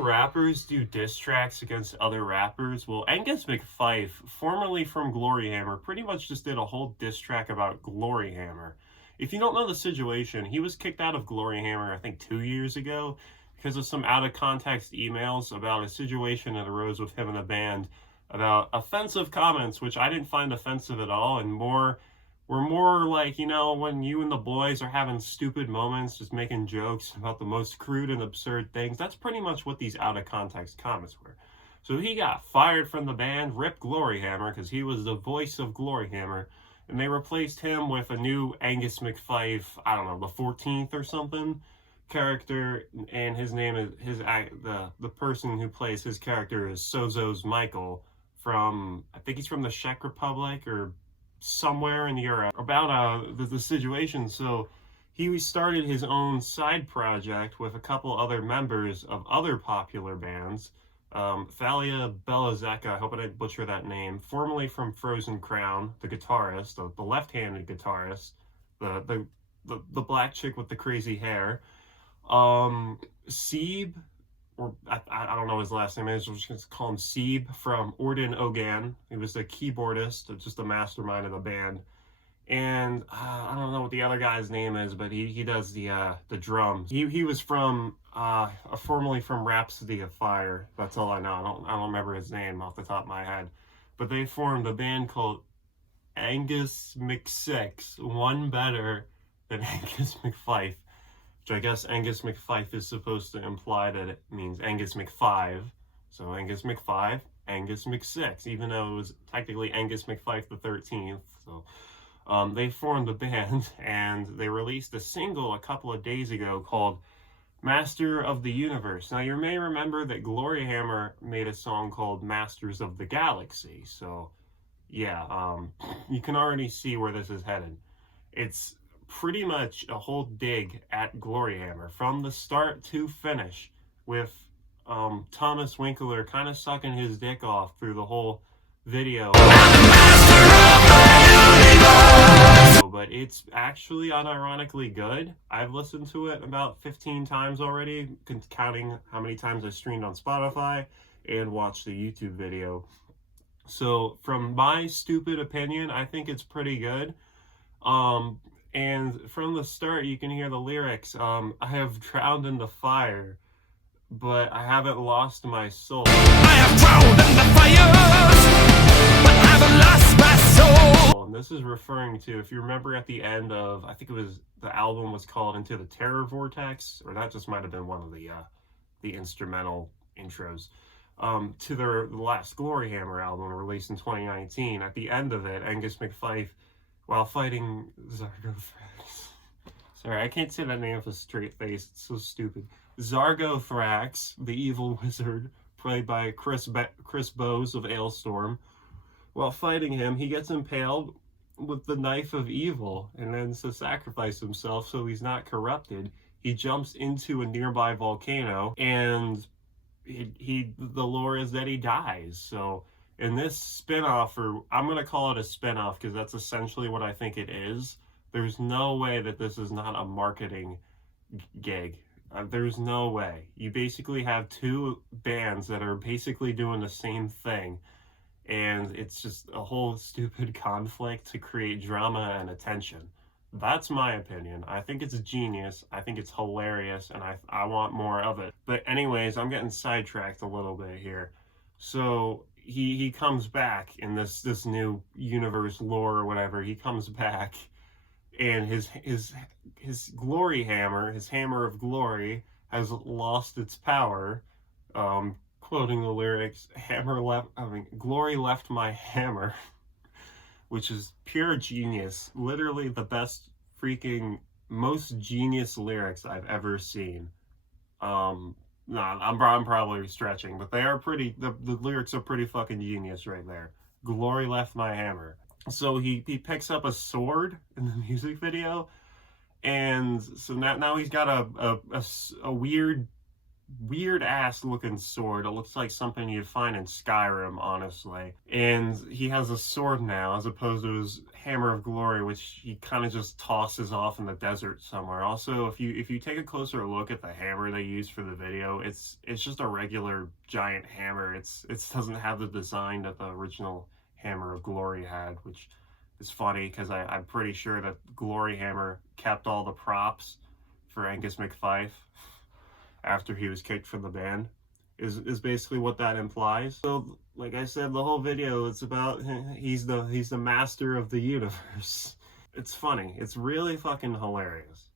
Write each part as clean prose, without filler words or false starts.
rappers do diss tracks against other rappers? Well, Angus McFife, formerly from Gloryhammer, pretty much just did a whole diss track about Gloryhammer. If you don't know the situation, he was kicked out of Gloryhammer, I think 2 years ago, because of some out-of-context emails about a situation that arose with him and the band about offensive comments, which I didn't find offensive at all, and were more like, you know, when you and the boys are having stupid moments, just making jokes about the most crude and absurd things. That's pretty much what these out-of-context comments were. So he got fired from the band, ripped Gloryhammer, because he was the voice of Gloryhammer, and they replaced him with a new Angus McFife, I don't know, the 14th or something, character, and his name is, the person who plays his character is Sozo's Michael from, I think he's from the Czech Republic, or somewhere in Europe, about the situation. So he started his own side project with a couple other members of other popular bands. Thalia Belazeca, I hope I didn't butcher that name, formerly from Frozen Crown, the guitarist, the left-handed guitarist, the black chick with the crazy hair. Seeb, or I don't know his last name is, we're just going to call him Seeb, from Orden Ogan. He was the keyboardist, just the mastermind of the band. And I don't know what the other guy's name is, but he does the drums. He was from formerly from Rhapsody of Fire. That's all I know. I don't remember his name off the top of my head. But they formed a band called Angus McSix, one better than Angus McFife. Which I guess Angus McFife is supposed to imply that it means Angus McFive. So Angus McFive, Angus McSix, even though it was technically Angus McFife the 13th. So they formed a band, and they released a single a couple of days ago called Master of the Universe. Now, you may remember that Gloryhammer made a song called Masters of the Galaxy. So, yeah, you can already see where this is headed. It's pretty much a whole dig at Gloryhammer from the start to finish, with Thomas Winkler kind of sucking his dick off through the whole video. But it's actually unironically good. I've listened to it about 15 times already, counting how many times I streamed on Spotify and watched the YouTube video. So from my stupid opinion, I think it's pretty good. And from the start, you can hear the lyrics. I have drowned in the fire, but I haven't lost my soul. I have drowned in the fires, but I haven't lost my soul. And this is referring to, if you remember at the end of, I think it was, the album was called Into the Terror Vortex, or that just might have been one of the instrumental intros, to their last Gloryhammer album released in 2019. At the end of it, Angus McFife, while fighting Zargothrax. Sorry, I can't say that name with a straight face. It's so stupid. Zargothrax, the evil wizard, played by Chris Bowes of Ailstorm. While fighting him, he gets impaled with the knife of evil, and then to sacrifice himself so he's not corrupted, he jumps into a nearby volcano, and the lore is that he dies. So in this spin-off, or I'm going to call it a spin-off because that's essentially what I think it is, there's no way that this is not a marketing gig. There's no way. You basically have two bands that are basically doing the same thing, and it's just a whole stupid conflict to create drama and attention. That's my opinion. I think it's genius. I think it's hilarious, and I want more of it. But anyways, I'm getting sidetracked a little bit here. So he comes back in this new universe lore or whatever. He comes back, and his Gloryhammer, his hammer of glory, has lost its power. Quoting the lyrics, glory left my hammer, which is pure genius. Literally the best freaking, most genius lyrics I've ever seen. I'm probably stretching, but they are pretty, the lyrics are pretty fucking genius right there. Glory left my hammer. So he picks up a sword in the music video, and so now he's got a weird weird ass looking sword. It looks like something you'd find in Skyrim, honestly. And he has a sword now, as opposed to his hammer of glory, which he kind of just tosses off in the desert somewhere. Also, if you take a closer look at the hammer they used for the video, it's just a regular giant hammer. It doesn't have the design that the original hammer of glory had, which is funny because I'm pretty sure that Gloryhammer kept all the props for Angus McFife after he was kicked from the band, is basically what that implies. So like I said, the whole video, it's about he's the master of the universe. It's funny. It's really fucking hilarious.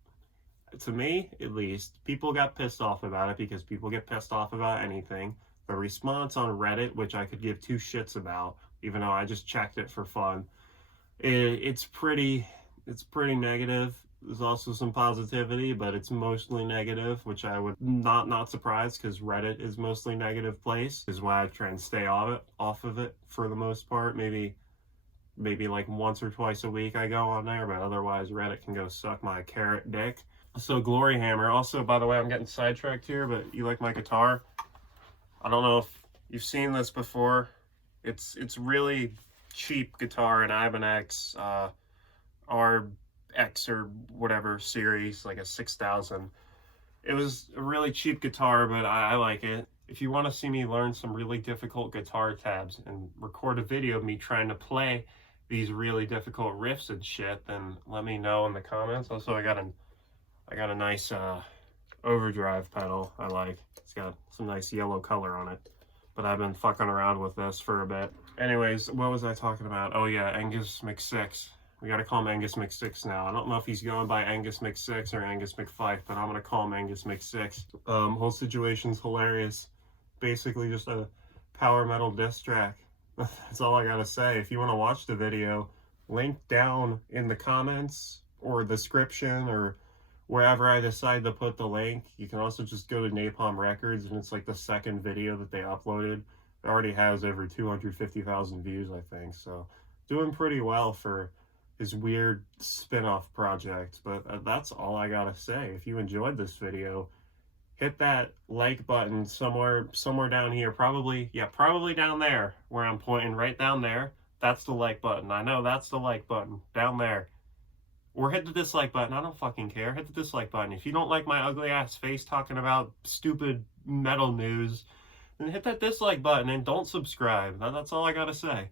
To me, at least, people got pissed off about it because people get pissed off about anything. The response on Reddit, which I could give two shits about, even though I just checked it for fun, it's pretty negative. There's also some positivity, but it's mostly negative, which I would not surprised, because Reddit is mostly negative place. Is why I try and stay off of it for the most part. Maybe like once or twice a week I go on there, but otherwise Reddit can go suck my carrot dick. So Gloryhammer. Also, by the way, I'm getting sidetracked here, but you like my guitar? I don't know if you've seen this before. It's really cheap guitar, an Ibanez RX or whatever series, like a 6000. It was a really cheap guitar, but I like it. If you want to see me learn some really difficult guitar tabs and record a video of me trying to play these really difficult riffs and shit, then let me know in the comments. Also, I got a nice overdrive pedal I like. It's got some nice yellow color on it, but I've been fucking around with this for a bit. Anyways, what was I talking about? Oh yeah, Angus McSix. We gotta call him Angus McSix now. I don't know if he's going by Angus McSix or Angus McFife, but I'm gonna call him Angus McSix. Whole situation's hilarious. Basically just a power metal diss track. That's all I gotta say. If you wanna watch the video, link down in the comments or description or wherever I decide to put the link. You can also just go to Napalm Records, and it's like the second video that they uploaded. It already has over 250,000 views, I think. So doing pretty well for his weird spin-off project. But that's all I gotta say. If you enjoyed this video, hit that like button somewhere down here. Probably down there where I'm pointing, right down there. That's the like button. I know that's the like button down there. Or hit the dislike button. I don't fucking care. Hit the dislike button. If you don't like my ugly ass face talking about stupid metal news, then hit that dislike button and don't subscribe. That's all I gotta say.